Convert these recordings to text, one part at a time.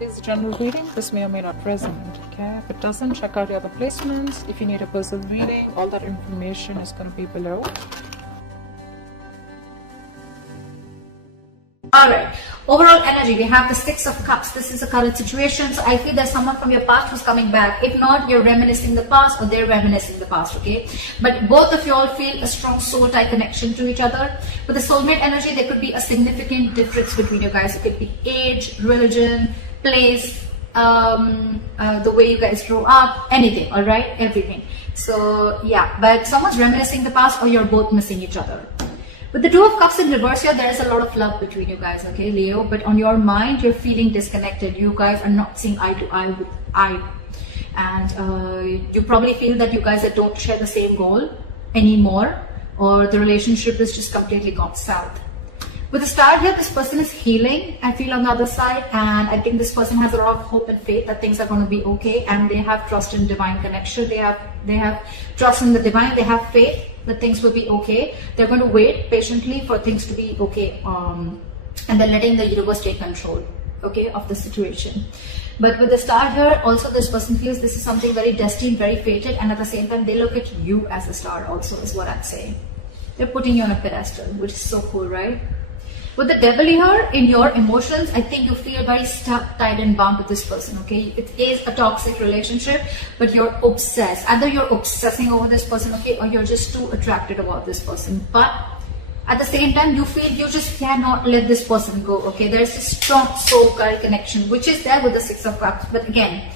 is a general reading. This may or may not resonate, okay? If it doesn't, check out the other placements. If you need a personal reading, all that information is going to be below. Alright, overall energy, we have the Six of Cups. This is a current situation, so I feel there's someone from your past who's coming back. If not, you're reminiscing the past or they're reminiscing the past, okay? But both of you all feel a strong soul tie connection to each other. With the soulmate energy, there could be a significant difference between you guys. It could be age, religion, place, the way you guys grew up, anything, alright? Everything. So yeah, but someone's reminiscing the past or you're both missing each other. With the Two of Cups in reverse here, there is a lot of love between you guys, okay, Leo? But on your mind, you're feeling disconnected. You guys are not seeing eye to eye with eye. And you probably feel that you guys don't share the same goal anymore, or the relationship is just completely gone south. With the Star here, this person is healing, I feel, on the other side, and I think this person has a lot of hope and faith that things are going to be okay, and they have trust in divine connection. They have trust in the divine. They have faith that things will be okay. They're going to wait patiently for things to be okay, and they're letting the universe take control, okay, of the situation. But with the Star here, also this person feels this is something very destined, very fated, and at the same time, they look at you as a star also, is what I'd say. They're putting you on a pedestal, which is so cool, right? With the Devil here, in your emotions, I think you feel very stuck, tied and bound with this person, okay? It is a toxic relationship, but you're obsessed. Either you're obsessing over this person, okay, or you're just too attracted about this person. But at the same time, you feel you just cannot let this person go, okay? There's a strong soul-car connection, which is there with the Six of Cups. But again,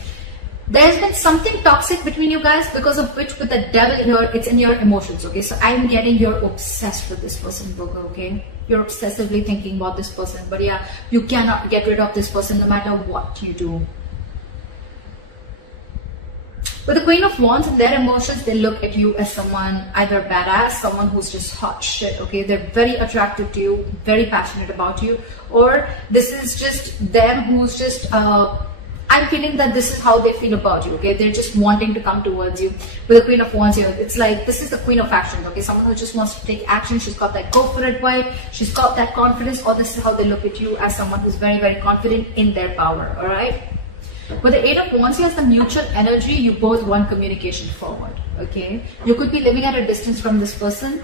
there's been something toxic between you guys, because of which with the Devil here, it's in your emotions, okay? So I'm getting you're obsessed with this person, Virgo, okay? You're obsessively thinking about this person, but yeah, you cannot get rid of this person no matter what you do. With the Queen of Wands and their emotions, they look at you as someone either badass, someone who's just hot shit, okay? They're very attracted to you, very passionate about you, or this is just them who's just, I'm feeling that this is how they feel about you, okay? They're just wanting to come towards you. With the Queen of Wands here, it's like, this is the Queen of Action, okay? Someone who just wants to take action. She's got that go for it vibe. She's got that confidence, or this is how they look at you, as someone who's very, very confident in their power, all right? With the Eight of Wands here, as the mutual energy, you both want communication forward, okay? You could be living at a distance from this person.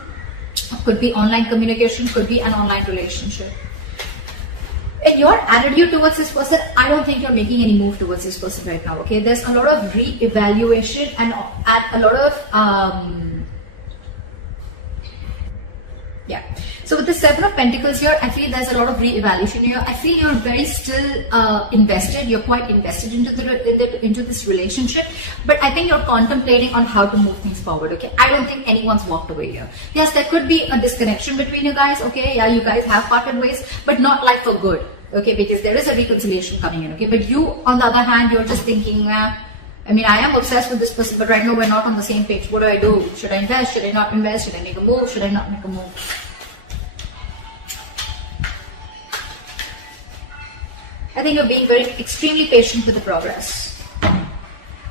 Could be online communication, could be an online relationship. In your attitude towards this person, I don't think you're making any move towards this person right now, okay? There's a lot of re-evaluation and a lot of, yeah. So with the Seven of Pentacles here, I feel there's a lot of re-evaluation here. I feel you're very still invested. You're quite invested into this relationship, but I think you're contemplating on how to move things forward, okay? I don't think anyone's walked away here. Yes, there could be a disconnection between you guys, okay? Yeah, you guys have parted ways, but not like for good, okay? Because there is a reconciliation coming in, okay? But you, on the other hand, you're just thinking, I mean, I am obsessed with this person, but right now we're not on the same page. What do I do? Should I invest? Should I not invest? Should I make a move? Should I not make a move? I think you're being very extremely patient with the progress.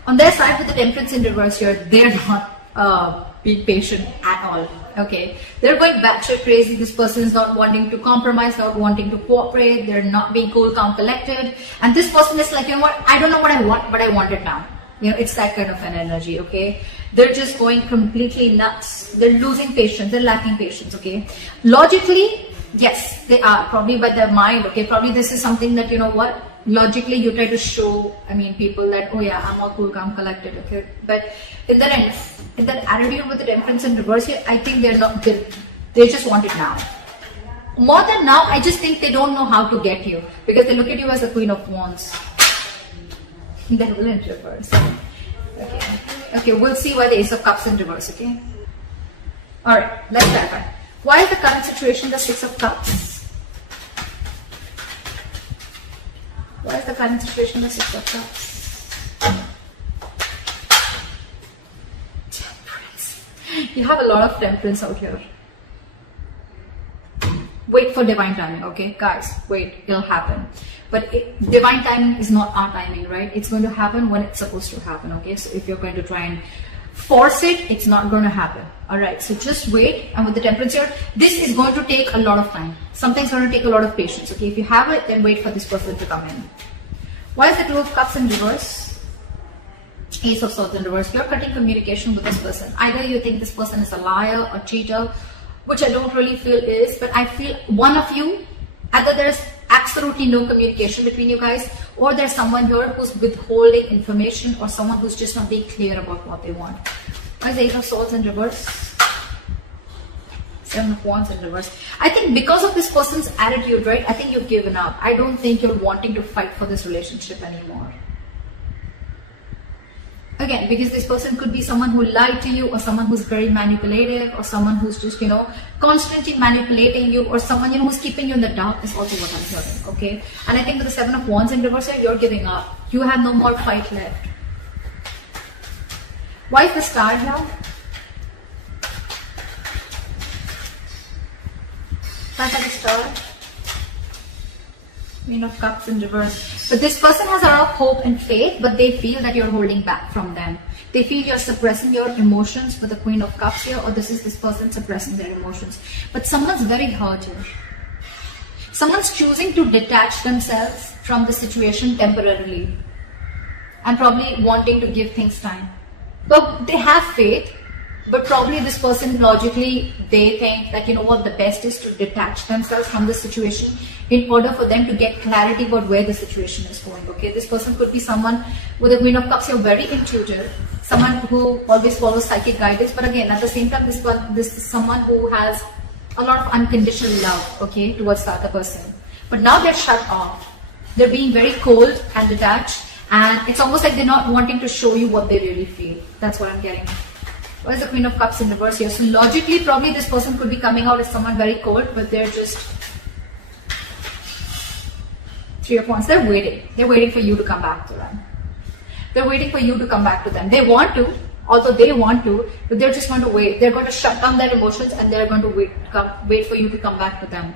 On their side, with the Temperance in reverse here, they're not being patient at all. Okay, they're going batshit crazy. This person is not wanting to compromise, not wanting to cooperate. They're not being cool, calm, collected. And this person is like, you know what? I don't know what I want, but I want it now. You know, it's that kind of an energy. Okay, they're just going completely nuts. They're losing patience. They're lacking patience. Okay, logically. Yes, they are, probably by their mind, okay? Probably this is something that, you know what, logically you try to show, I mean, people that, oh yeah, I'm all cool, calm, collected, okay? But in that end, in that attitude with the Temperance in reverse here, I think they're not, they just want it now. More than now, I just think they don't know how to get you, because they look at you as the Queen of Wands. Devil in reverse. Okay, okay, we'll see why the Ace of Cups in reverse, okay? Alright, let's clarify. Why is the current situation the Six of Cups? Why is the current situation the Six of Cups? Temperance. You have a lot of temperance out here. Wait for divine timing, okay? Guys, wait, it'll happen. But divine timing is not our timing, right? It's going to happen when it's supposed to happen, okay? So if you're going to try and force it, it's not going to happen. All right, so just wait. And with the Temperance here, this is going to take a lot of time. Something's going to take a lot of patience, okay? If you have it, then wait for this person to come in. Why is the Two of Cups in reverse? Ace of Swords in reverse. You're cutting communication with this person. Either you think this person is a liar or cheater, which I don't really feel is, but I feel one of you, either there's absolutely no communication between you guys, or there's someone here who's withholding information, or someone who's just not being clear about what they want. Why is the Eight of Swords in reverse? Seven of Wands in reverse. I think because of this person's attitude, right, I think you've given up. I don't think you're wanting to fight for this relationship anymore. Again, because this person could be someone who lied to you, or someone who's very manipulative, or someone who's just, you know, constantly manipulating you, or someone, you know, who's keeping you in the dark is also what I'm hearing, okay? And I think with the Seven of Wands in reverse here, you're giving up. You have no more fight left. Why is the Star here? That's like a Star. Queen of Cups in reverse. But this person has a lot of hope and faith, but they feel that you're holding back from them. They feel you're suppressing your emotions with the Queen of Cups here, or this is this person suppressing their emotions. But someone's very hurt here. Someone's choosing to detach themselves from the situation temporarily, and probably wanting to give things time. But they have faith, but probably this person logically, they think that, you know what, the best is to detach themselves from the situation in order for them to get clarity about where the situation is going, okay? This person could be someone with the Queen of Cups, you're very intuitive, someone who always follows psychic guidance, but again, at the same time, this is someone who has a lot of unconditional love, okay, towards the other person. But now they're shut off. They're being very cold and detached, and it's almost like they're not wanting to show you what they really feel. That's what I'm getting. Why is the Queen of Cups in reverse here? So logically, probably this person could be coming out as someone very cold, but they're just Three of Wands. They're waiting. They're waiting for you to come back to them. They're waiting for you to come back to them. They want to, although they want to, but they're just going to wait. They're going to shut down their emotions, and they're going to wait for you to come back to them.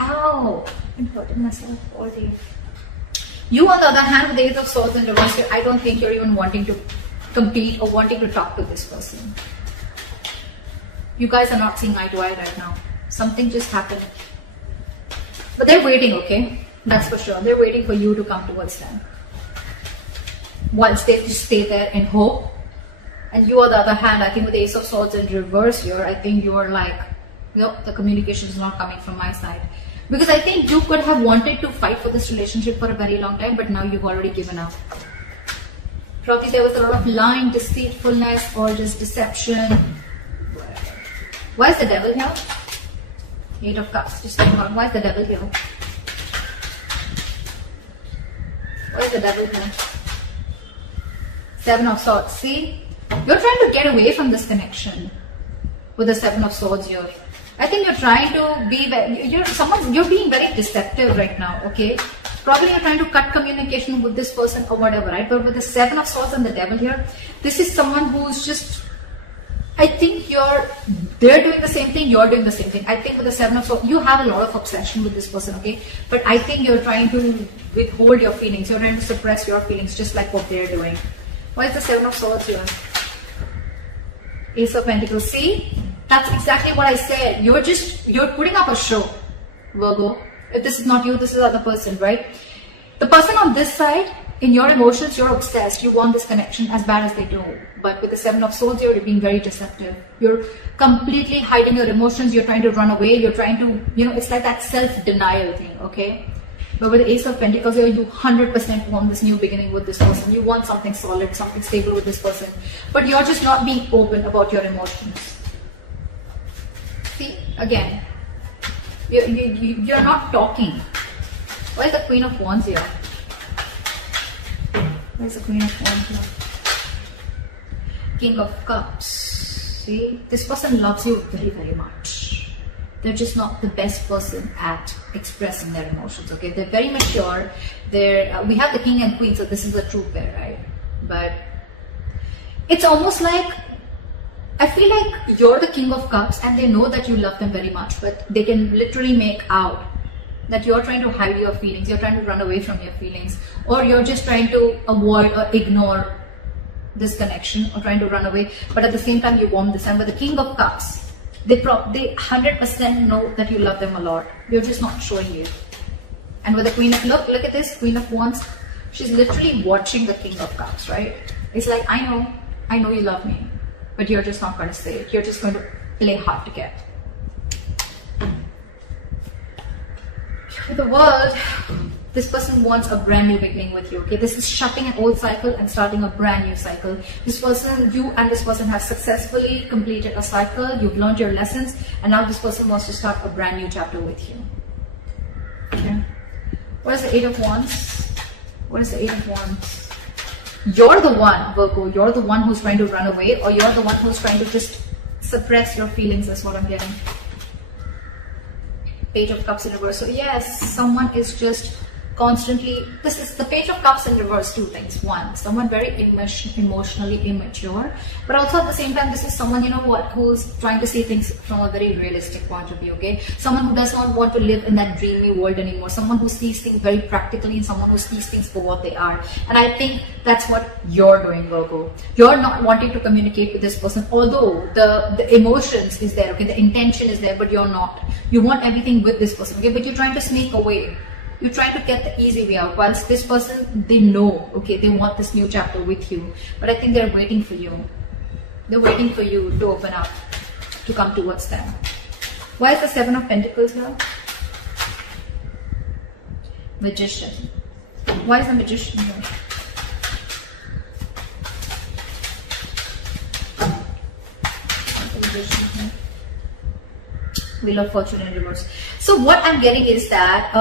Ow! I'm hurting myself all day. You, on the other hand, with the Eight of Swords in reverse here, I don't think you're even wanting to compete or wanting to talk to this person. You guys are not seeing eye to eye right now. Something just happened. But they're waiting, okay? That's for sure. They're waiting for you to come towards them. Once they just stay there in hope. And you, on the other hand, I think with the Ace of Swords in reverse here, I think you're like, no, the communication is not coming from my side. Because I think you could have wanted to fight for this relationship for a very long time, but now you've already given up. Probably there was a lot of lying, deceitfulness, or just deception. Why is the Devil here? Eight of Cups. Just think about why is the Devil here? Why is the Devil here? Seven of Swords. See? You're trying to get away from this connection with the Seven of Swords here. I think you're trying to be, you're being very deceptive right now, okay? Probably you're trying to cut communication with this person or whatever, right? But with the Seven of Swords and the Devil here, this is someone who's just, I think they're doing the same thing, you're doing the same thing. I think with the Seven of Swords, you have a lot of obsession with this person, okay? But I think you're trying to withhold your feelings. You're trying to suppress your feelings, just like what they're doing. Why is the Seven of Swords here? Ace of Pentacles. See? That's exactly what I said. You're putting up a show, Virgo. If this is not you, this is the other person, right? The person on this side, in your emotions, you're obsessed. You want this connection as bad as they do. But with the Seven of Swords, you're being very deceptive. You're completely hiding your emotions. You're trying to run away. You're trying to, it's like that self-denial thing, okay? But with the Ace of Pentacles here, you 100% want this new beginning with this person. You want something solid, something stable with this person. But you're just not being open about your emotions. See, again, you're not talking. Why is the Queen of Wands here? Why is the Queen of Wands here? King of Cups. See, this person loves you very, very much. They're just not the best person at expressing their emotions, okay? They're very mature. We have the King and Queen, so this is a true pair, right? But it's almost like, I feel like you're the King of Cups and they know that you love them very much, but they can literally make out that you're trying to hide your feelings, you're trying to run away from your feelings, or you're just trying to avoid or ignore this connection or trying to run away, but at the same time you want this. And with the King of Cups, they 100% know that you love them a lot. You're just not showing it. And with the Queen of, look at this, Queen of Wands, She's literally watching the King of Cups, right? It's like, I know you love me, but you're just not going to say it. You're just going to play hard to get. For the world, this person wants a brand new beginning with you, okay? This is shutting an old cycle and starting a brand new cycle. This person, you and this person have successfully completed a cycle. You've learned your lessons, and now this person wants to start a brand new chapter with you. Okay. What is the Eight of Wands? What is the Eight of Wands? You're the one, Virgo. You're the one who's trying to run away, or you're the one who's trying to just suppress your feelings. That's what I'm getting. Page of Cups in reverse. So yes, someone is just constantly, this is the Page of Cups in reverse. Two things. One, someone very emotionally immature, but also at the same time, this is someone, you know what, who's trying to see things from a very realistic point of view, okay? Someone who does not want to live in that dreamy world anymore. Someone who sees things very practically, and someone who sees things for what they are. And I think that's what you're doing, Virgo. You're not wanting to communicate with this person, although the emotions is there, okay? The intention is there, but you're not. You want everything with this person, okay? But you're trying to sneak away. You're trying to get the easy way out. Whilst this person, they know, okay, they want this new chapter with you. But I think they're waiting for you. They're waiting for you to open up, to come towards them. Why is the Seven of Pentacles here? Magician. Why is the Magician here? Wheel of Fortune in reverse. So what I'm getting is that,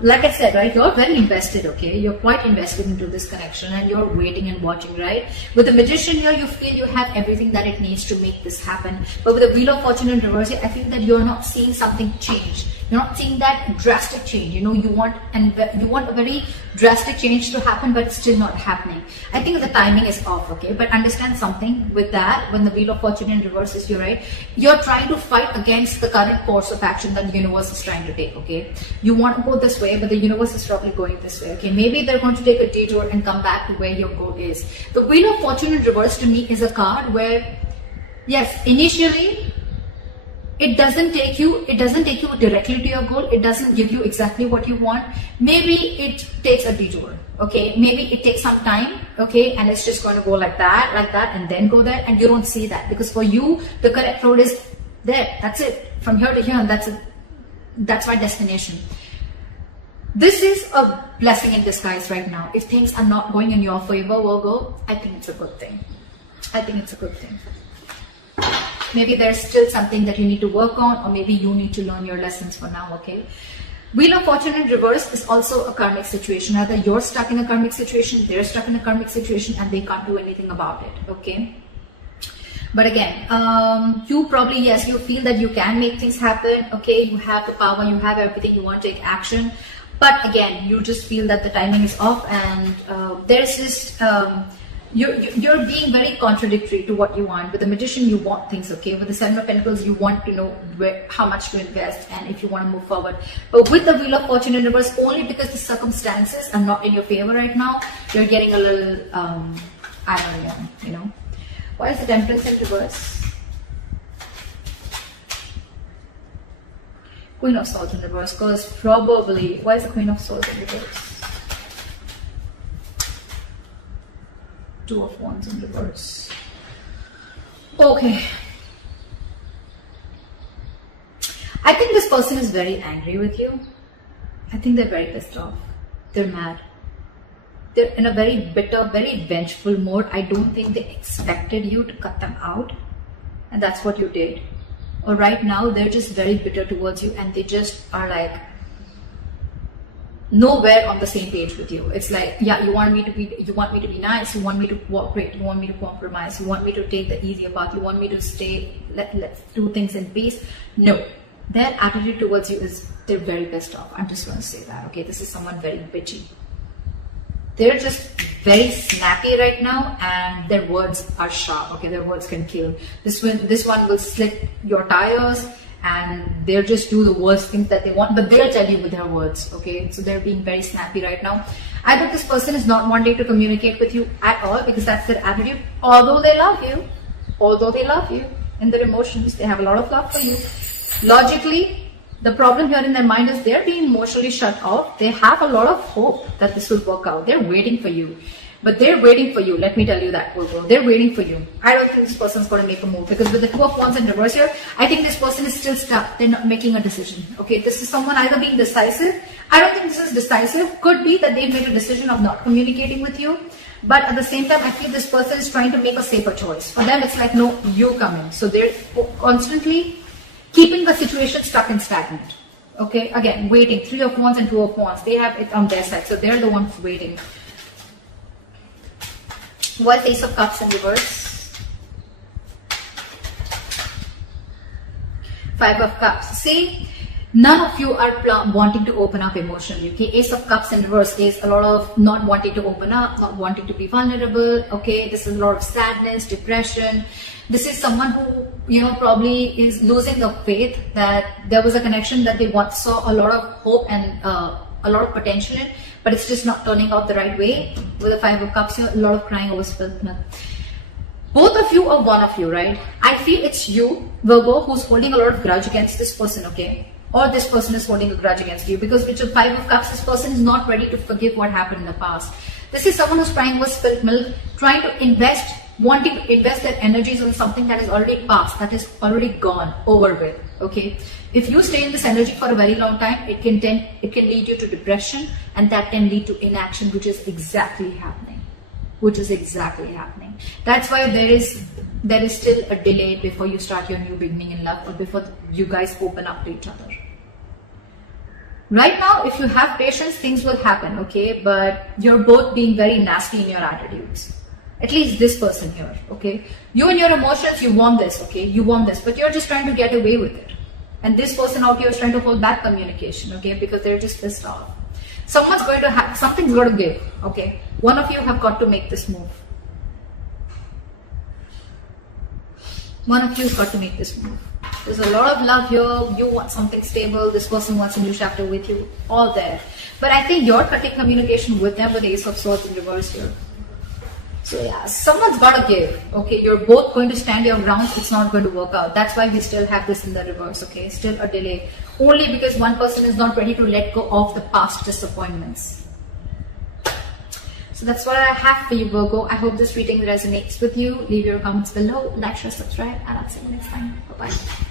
like I said, right, you're very invested, okay? You're quite invested into this connection, and you're waiting and watching, right? With the Magician here, you feel you have everything that it needs to make this happen. But with the Wheel of Fortune in reverse, I feel that you're not seeing something change. You're not seeing that drastic change. You know, you want a very drastic change to happen, but it's still not happening. I think the timing is off, okay? But understand something with that, when the Wheel of Fortune in reverse is here, right? You're trying to fight against the current course of action that the universe is trying to take, okay? You want to go this way, but the universe is probably going this way, okay? Maybe they're going to take a detour and come back to where your goal is. The Wheel of Fortune in reverse to me is a card where, yes, initially, it doesn't take you directly to your goal. It doesn't give you exactly what you want. Maybe it takes a detour, okay? Maybe it takes some time, okay? And it's just going to go like that, and then go there, and you don't see that. Because for you, the correct road is there. That's it. From here to here, and that's it. That's my destination. This is a blessing in disguise right now. If things are not going in your favor, Virgo, I think it's a good thing. I think it's a good thing. Maybe there's still something that you need to work on, or maybe you need to learn your lessons for now, okay? Wheel of Fortune in reverse is also a karmic situation. Either you're stuck in a karmic situation, they're stuck in a karmic situation, and they can't do anything about it, okay? But again, you probably, yes, you feel that you can make things happen, okay? You have the power, you have everything, you want to take action. But again, you just feel that the timing is off, and there's just... You're being very contradictory to what you want. With the Magician, you want things, okay? With the Seven of Pentacles, you want to know how much to invest and if you want to move forward. But with the Wheel of Fortune in reverse, only because the circumstances are not in your favor right now, you're getting a little, I don't know, you know. Why is the Temperance in reverse? Queen of Swords in reverse, because probably, why is the Queen of Swords in reverse? Two of Wands in reverse. Okay. I think this person is very angry with you. I think they're very pissed off. They're mad. They're in a very bitter, very vengeful mode. I don't think they expected you to cut them out. And that's what you did. Or right now, they're just very bitter towards you, and they just are like, nowhere on the same page with you. It's like, yeah, you want me to be nice, you want me to cooperate, you want me to compromise, you want me to take the easier path, you want me to stay, let's do things in peace. No, their attitude towards you is they're very pissed off. I'm just going to say that, okay? This is someone very bitchy. They're just very snappy right now, and their words are sharp, okay? Their words can kill. This one will slit your tires, and they'll just do the worst things that they want, but they'll tell you with their words, okay? So they're being very snappy right now. I think this person is not wanting to communicate with you at all, because that's their attitude. Although they love you in their emotions, they have a lot of love for you. Logically, The problem here in their mind is they're being emotionally shut off. They have a lot of hope that this will work out. They're waiting for you. But they're waiting for you. Let me tell you that, Virgo. They're waiting for you. I don't think this person's going to make a move, because with the Two of Wands in reverse here, I think this person is still stuck. They're not making a decision. Okay, this is someone either being decisive. I don't think this is decisive. Could be that they've made a decision of not communicating with you. But at the same time, I feel this person is trying to make a safer choice. For them, it's like, no, you come in. So they're constantly keeping the situation stuck and stagnant. Okay, again, waiting. Three of Wands and Two of Wands. They have it on their side. So they're the ones waiting. What Ace of Cups in reverse? Five of Cups. See, none of you are wanting to open up emotionally. Okay, Ace of Cups in reverse is a lot of not wanting to open up, not wanting to be vulnerable. Okay, this is a lot of sadness, depression. This is someone who, you know, probably is losing the faith that there was a connection that they once saw a lot of hope and a lot of potential in, but it's just not turning out the right way. With the Five of Cups here, a lot of crying over spilled milk. Both of you or one of you, right? I feel it's you, Virgo, who's holding a lot of grudge against this person, okay? Or this person is holding a grudge against you, because with the Five of Cups, this person is not ready to forgive what happened in the past. This is someone who's crying over spilled milk, trying to invest, wanting to invest their energies on something that is already past, that is already gone, over with, okay? If you stay in this energy for a very long time, it can lead you to depression, and that can lead to inaction, which is exactly happening. That's why there is still a delay before you start your new beginning in love, or before you guys open up to each other. Right now, if you have patience, things will happen, okay? But you're both being very nasty in your attitudes. At least this person here, okay? You and your emotions, you want this, okay? You want this, but you're just trying to get away with it. And this person out here is trying to hold back communication, okay? Because they're just pissed off. Someone's going to have, something's going to give, okay? One of you have got to make this move. One of you has got to make this move. There's a lot of love here. You want something stable. This person wants a new chapter with you. All there. But I think you're cutting communication with them with the Ace of Swords in reverse here. So yeah, someone's got to give, okay? You're both going to stand your ground. It's not going to work out. That's why we still have this in the reverse, okay? Still a delay. Only because one person is not ready to let go of the past disappointments. So that's what I have for you, Virgo. I hope this reading resonates with you. Leave your comments below, like, share, subscribe, and I'll see you next time. Bye-bye.